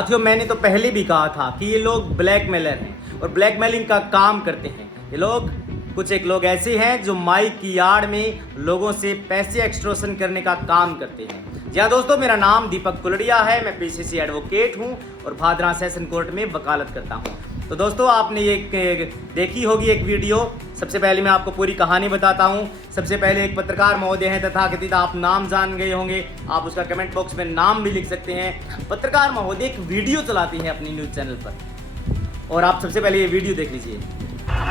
साथियों, मैंने तो पहले भी कहा था कि ये लोग ब्लैकमेलर हैं और ब्लैकमेलिंग का काम करते हैं। ये लोग कुछ एक लोग ऐसे हैं जो माइक की आड़ में लोगों से पैसे एक्सटॉर्शन करने का काम करते हैं। जी हाँ दोस्तों, मेरा नाम दीपक कुलड़िया है। मैं पेशे से एडवोकेट हूँ और भादरा सेशन कोर्ट में वकालत करता हूँ। तो दोस्तों, आपने ये देखी होगी एक वीडियो। सबसे पहले मैं आपको पूरी कहानी बताता हूँ। सबसे पहले एक पत्रकार महोदय हैं तथाकथित, आप नाम जान गए होंगे, आप उसका कमेंट बॉक्स में नाम भी लिख सकते हैं। पत्रकार महोदय एक वीडियो चलाते हैं अपनी न्यूज चैनल पर और आप सबसे पहले ये वीडियो देख लीजिए।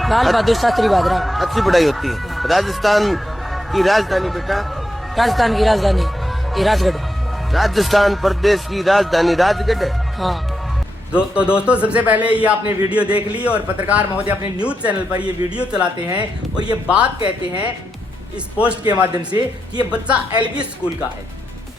लाल बहादुर शास्त्री भादरा। अच्छी पढ़ाई होती है। राजस्थान की राजधानी बेटा? राजस्थान की राजधानी ये राजगढ़। राजस्थान प्रदेश की राजधानी राजगढ़ है। हाँ। तो दोस्तों, सबसे पहले ये आपने वीडियो देख ली और पत्रकार महोदय अपने न्यूज चैनल पर ये वीडियो चलाते हैं और ये बात कहते हैं इस पोस्ट के माध्यम से कि ये बच्चा एलबी स्कूल का है।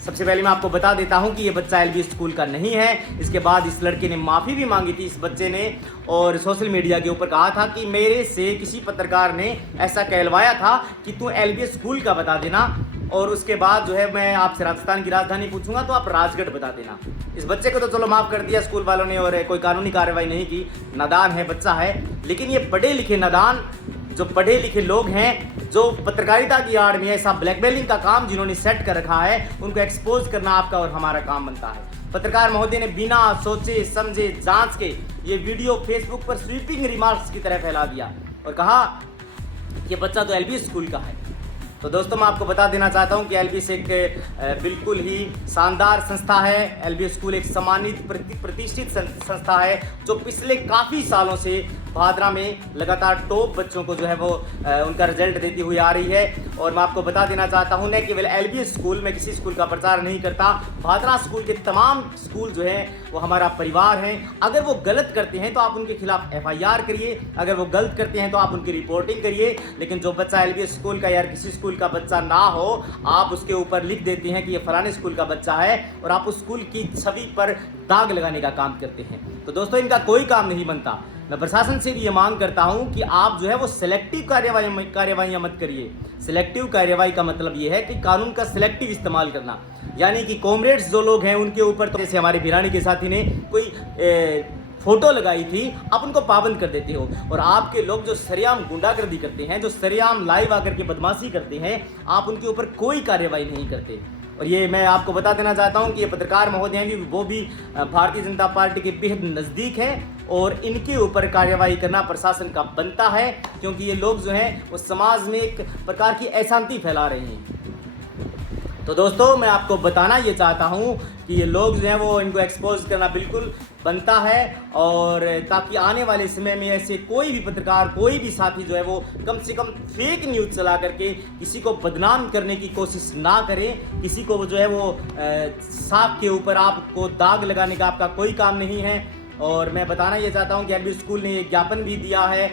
सबसे पहले मैं आपको बता देता हूं कि ये बच्चा एलबी स्कूल का नहीं है। इसके बाद इस लड़के ने माफी भी मांगी थी, इस बच्चे ने, और सोशल मीडिया के ऊपर कहा था कि मेरे से किसी पत्रकार ने ऐसा कहलवाया था कि तू एलबी स्कूल का बता देना और उसके बाद जो है मैं आपसे राजस्थान की राजधानी पूछूंगा तो आप राजगढ़ बता देना। इस बच्चे को तो चलो माफ कर दिया स्कूल वालों ने और कोई कानूनी कार्रवाई नहीं की, नादान है बच्चा है। लेकिन ये पढ़े लिखे नादान, जो पढ़े लिखे लोग हैं, जो पत्रकारिता की आड़ में ऐसा ब्लैकमेलिंग का काम जिन्होंने सेट कर रखा है, उनको एक्सपोज करना आपका और हमारा काम बनता है। पत्रकार महोदय ने बिना सोचे समझे जांच के ये वीडियो फेसबुक पर स्वीपिंग रिमार्क्स की तरह फैला दिया और कहा कि बच्चा तो एलबी स्कूल का है। तो दोस्तों, मैं आपको बता देना चाहता हूं कि एलबी से एक बिल्कुल ही शानदार संस्था है। एलबी स्कूल एक सम्मानित प्रतिष्ठित संस्था है जो पिछले काफ़ी सालों से भादरा में लगातार टॉप बच्चों को जो है वो उनका रिजल्ट देती हुई आ रही है। और मैं आपको बता देना चाहता हूं, न केवल एलबी स्कूल में किसी स्कूल का प्रचार नहीं करता, भादरा स्कूल के तमाम स्कूल जो है वो हमारा परिवार हैं। अगर वो गलत करते हैं तो आप उनके खिलाफ FIR करिए, अगर वो गलत करते हैं तो आप उनकी रिपोर्टिंग करिए। लेकिन जो बच्चा एलबी स्कूल का या किसी स्कूल का बच्चा ना हो, आप उसके ऊपर लिख देते हैं कि ये फलाने स्कूल का बच्चा है और आप उस स्कूल की छवि पर दाग लगाने का काम करते हैं। तो दोस्तों, इनका कोई काम नहीं बनता। मैं प्रशासन से भी ये मांग करता हूं कि आप जो है वो सिलेक्टिव कार्यवाहियां मत करिए। सिलेक्टिव कार्यवाही का मतलब ये है कि कानून का सिलेक्टिव इस्तेमाल करना, यानी कि कॉमरेड्स जो लोग हैं उनके ऊपर, तो जैसे हमारे भिरानी के साथी ने कोई फोटो लगाई थी, आप उनको पाबंद कर देते हो। और आपके लोग जो सरेआम गुंडागर्दी करते हैं, जो सरेआम लाइव आकर के बदमाशी करते हैं, आप उनके ऊपर कोई कार्यवाही नहीं करते। और ये मैं आपको बता देना चाहता हूं कि ये पत्रकार महोदय हैं, वो भी भारतीय जनता पार्टी के बेहद नज़दीक हैं और इनके ऊपर कार्यवाही करना प्रशासन का बनता है, क्योंकि ये लोग जो हैं वो समाज में एक प्रकार की अशांति फैला रहे हैं। तो दोस्तों, मैं आपको बताना ये चाहता हूं कि ये लोग जो हैं वो इनको एक्सपोज करना बिल्कुल बनता है, और ताकि आने वाले समय में ऐसे कोई भी पत्रकार, कोई भी साथी जो है वो कम से कम फेक न्यूज़ चला करके किसी को बदनाम करने की कोशिश ना करे। किसी को जो है वो सांप के ऊपर आपको दाग लगाने का आपका कोई काम नहीं है। और मैं बताना ये चाहता हूँ कि एलबी स्कूल ने एक ज्ञापन भी दिया है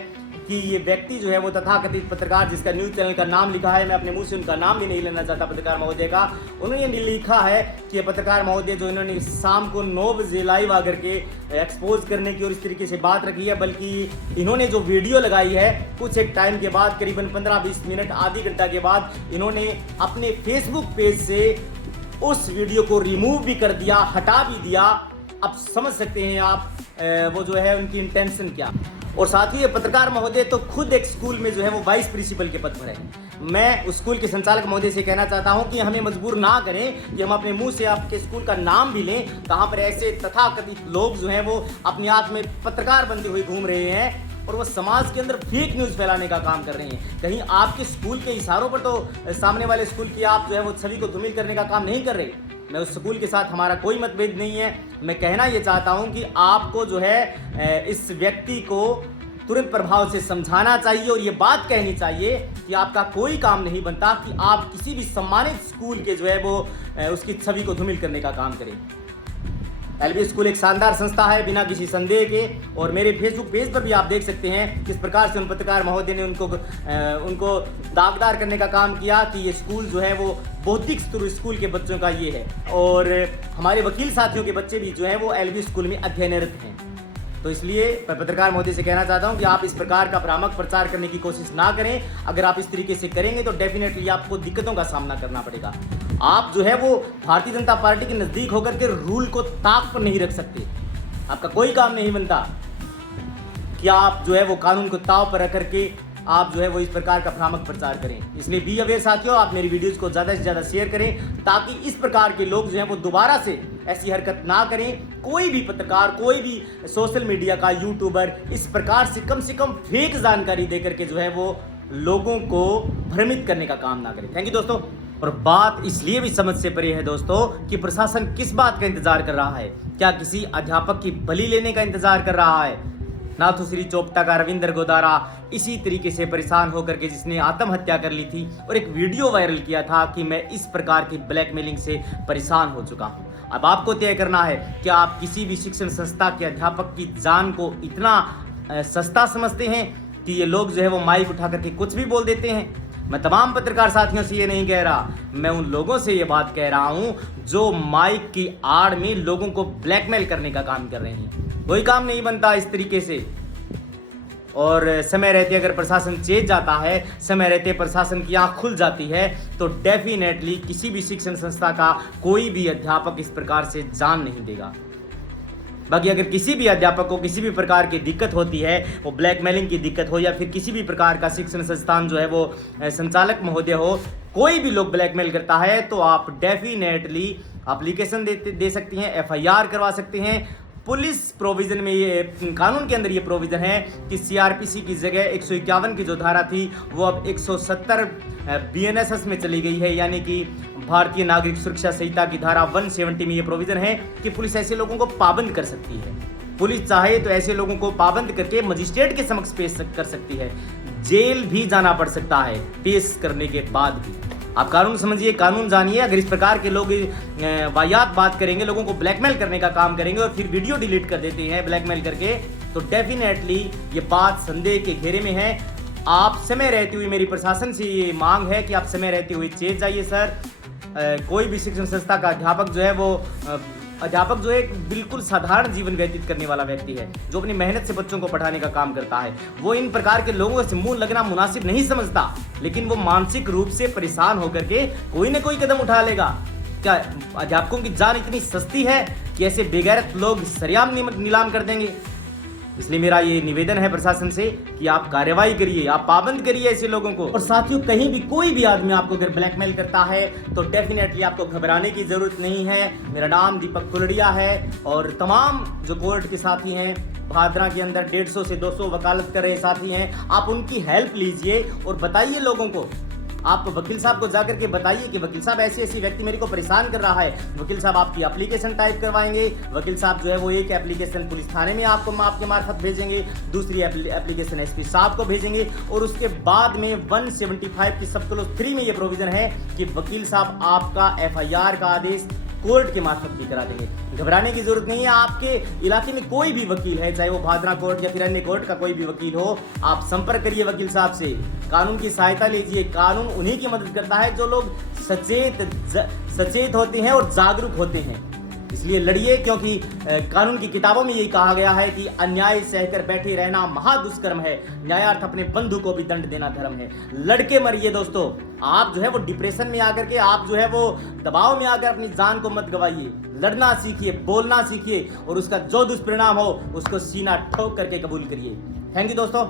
कि ये व्यक्ति जो है वो तथाकथित पत्रकार, जिसका न्यूज़ चैनल का नाम लिखा है, मैं अपने मुंह से उनका नाम भी नहीं लेना चाहता पत्रकार महोदय का, उन्होंने लिखा है कि ये पत्रकार महोदय जो इन्होंने शाम को 9 बजे लाइव आकर के एक्सपोज करने की और इस तरीके से बात रखी है, बल्कि इन्होंने जो वीडियो लगाई है कुछ एक टाइम के बाद, करीबन 15-20 मिनट, आधी घंटा के बाद, इन्होंने अपने फेसबुक पेज से उस वीडियो को रिमूव भी कर दिया, हटा भी दिया। अब समझ सकते हैं आप वो जो है उनकी इंटेंशन क्या। और साथ ही ये पत्रकार महोदय तो खुद एक स्कूल में जो है वो वाइस प्रिंसिपल के पद पर है। मैं उस स्कूल के संचालक महोदय से कहना चाहता हूं कि हमें मजबूर ना करें कि हम अपने मुंह से आपके स्कूल का नाम भी लें। कहां पर ऐसे तथाकथित लोग जो हैं वो अपने आप में पत्रकार बनते हुए घूम रहे हैं और वो समाज के अंदर फेक न्यूज़ फैलाने का काम कर रहे हैं। कहीं आपके स्कूल के इशारों पर तो सामने वाले स्कूल की आप जो है वो छवि को धूमिल करने का काम नहीं कर रहे। मैं उस स्कूल के साथ हमारा कोई मतभेद नहीं है। मैं कहना ये चाहता हूं कि आपको जो है इस व्यक्ति को तुरंत प्रभाव से समझाना चाहिए और ये बात कहनी चाहिए कि आपका कोई काम नहीं बनता कि आप किसी भी सम्मानित स्कूल के जो है वो उसकी छवि को धूमिल करने का काम करें। एलबी स्कूल एक शानदार संस्था है बिना किसी संदेह के, और मेरे फेसबुक पेज पर भी आप देख सकते हैं किस प्रकार से उन पत्रकार महोदय ने उनको दागदार करने का काम किया कि ये स्कूल जो है वो बौद्धिक स्कूल के बच्चों का ये है, और हमारे वकील साथियों के बच्चे भी जो है वो एलबी स्कूल में अध्ययनरत हैं। तो इसलिए मैं पत्रकार महोदय से कहना चाहता हूं कि आप इस प्रकार का भ्रामक प्रचार करने की कोशिश ना करें। अगर आप इस तरीके से करेंगे तो डेफिनेटली आपको दिक्कतों का सामना करना पड़ेगा। आप जो है वो भारतीय जनता पार्टी के नजदीक होकर के रूल को ताक पर नहीं रख सकते। आपका कोई काम नहीं बनता कि आप जो है वो कानून को ताव पर रख करके आप जो है वो इस प्रकार का भ्रामक प्रचार करें। इसलिए बी अवेयर साथियों, आप मेरी वीडियोस को ज़्यादा से ज़्यादा शेयर करें ताकि इस प्रकार के लोग जो हैं वो दोबारा से ऐसी हरकत ना करें। कोई भी पत्रकार, कोई भी सोशल मीडिया का यूट्यूबर इस प्रकार से कम फेक जानकारी देकर के जो है वो लोगों को भ्रमित करने का काम ना करें। थैंक यू दोस्तों। और बात इसलिए भी समझ से परे है दोस्तों कि प्रशासन किस बात का इंतजार कर रहा है? क्या किसी अध्यापक की बलि लेने का इंतजार कर रहा है? नाथुश्री चोपता का रविंद्र गोदारा इसी तरीके से परेशान होकर के जिसने आत्महत्या कर ली थी और एक वीडियो वायरल किया था कि मैं इस प्रकार की ब्लैकमेलिंग से परेशान हो चुका हूं। अब आपको तय करना है कि आप किसी भी शिक्षण संस्था के अध्यापक की जान को इतना सस्ता समझते हैं कि ये लोग जो है वो माइक उठा करके कुछ भी बोल देते हैं। मैं तमाम पत्रकार साथियों से ये नहीं कह रहा, मैं उन लोगों से ये बात कह रहा हूं जो माइक की आड़ में लोगों को ब्लैकमेल करने का काम कर रहे हैं। कोई काम नहीं बनता इस तरीके से। और समय रहते अगर प्रशासन चेत जाता है, समय रहते प्रशासन की आंख खुल जाती है, तो डेफिनेटली किसी भी शिक्षण संस्था का कोई भी अध्यापक इस प्रकार से जान नहीं देगा। बाकी अगर किसी भी अध्यापक को किसी भी प्रकार की दिक्कत होती है, वो ब्लैकमेलिंग की दिक्कत हो या फिर किसी भी प्रकार का शिक्षण संस्थान जो है वो संचालक महोदय हो, कोई भी लोग ब्लैकमेल करता है, तो आप डेफिनेटली एप्लीकेशन दे सकती हैं, FIR करवा सकते हैं। पुलिस प्रोविजन में ये कानून के अंदर ये प्रोविजन है कि CRPC की जगह 151 की जो धारा थी वो अब 170 BNSS में चली गई है, यानी कि भारतीय नागरिक सुरक्षा संहिता की धारा 170 में ये प्रोविजन है कि पुलिस ऐसे लोगों को पाबंद कर सकती है। पुलिस चाहे तो ऐसे लोगों को पाबंद करके मजिस्ट्रेट के समक्ष पेश कर सकती है, जेल भी जाना पड़ सकता है पेश करने के बाद भी। आप कानून समझिए, कानून जानिए। अगर इस प्रकार के लोग वाहियात बात करेंगे, लोगों को ब्लैकमेल करने का काम करेंगे और फिर वीडियो डिलीट कर देते हैं ब्लैकमेल करके, तो डेफिनेटली ये बात संदेह के घेरे में है। आप समय रहते हुए, मेरी प्रशासन से ये मांग है कि आप समय रहते हुए चेत जाइए सर। कोई भी शिक्षण संस्था का अध्यापक जो है वो अध्यापक जो एक बिल्कुल साधारण जीवन व्यतीत करने वाला व्यक्ति है, जो अपनी मेहनत से बच्चों को पढ़ाने का काम करता है, वो इन प्रकार के लोगों से मुंह लगना मुनासिब नहीं समझता, लेकिन वो मानसिक रूप से परेशान होकर के कोई न कोई कदम उठा लेगा। क्या अध्यापकों की जान इतनी सस्ती है कि ऐसे बेगैरत लोग सरेआम नीलाम कर देंगे? इसलिए मेरा ये निवेदन है प्रशासन से कि आप कार्रवाई करिए, आप पाबंद करिए ऐसे लोगों को। और साथियों, कहीं भी कोई भी आदमी आपको अगर ब्लैकमेल करता है तो डेफिनेटली आपको घबराने की जरूरत नहीं है। मेरा नाम दीपक कुलड़िया है और तमाम जो कोर्ट के साथी हैं, भादरा के अंदर 150 से 200 वकालत कर रहे साथी हैं, आप उनकी हेल्प लीजिए और बताइए लोगों को। आप वकील साहब को जाकर के बताइए कि वकील साहब ऐसी व्यक्ति मेरे को परेशान कर रहा है। वकील साहब आपकी एप्लीकेशन टाइप करवाएंगे। वकील साहब जो है वो एक एप्लीकेशन पुलिस थाने में आपके मार्फत भेजेंगे, दूसरी एप्लीकेशन SP साहब को भेजेंगे और उसके बाद में 175 की सब क्लॉज 3 में ये प्रोविजन है कि वकील साहब आपका FIR का आदेश कोर्ट के मार्फत भी करा देंगे। घबराने की जरूरत नहीं है। आपके इलाके में कोई भी वकील है, चाहे वो भादरा कोर्ट या फिर अन्य कोर्ट का कोई भी वकील हो, आप संपर्क करिए वकील साहब से, कानून की सहायता लीजिए। कानून उन्हीं की मदद करता है जो लोग सचेत होते हैं और जागरूक होते हैं। इसलिए लड़िए, क्योंकि कानून की किताबों में यही कहा गया है कि अन्याय सहकर बैठे रहना महादुष्कर्म है, न्यायार्थ अपने बंधु को भी दंड देना धर्म है। लड़के मरिए दोस्तों। आप जो है वो डिप्रेशन में आकर के, आप जो है वो दबाव में आकर अपनी जान को मत गवाइए। लड़ना सीखिए, बोलना सीखिए और उसका जो दुष्परिणाम हो उसको सीना ठोक करके कबूल करिए। थैंक यू दोस्तों।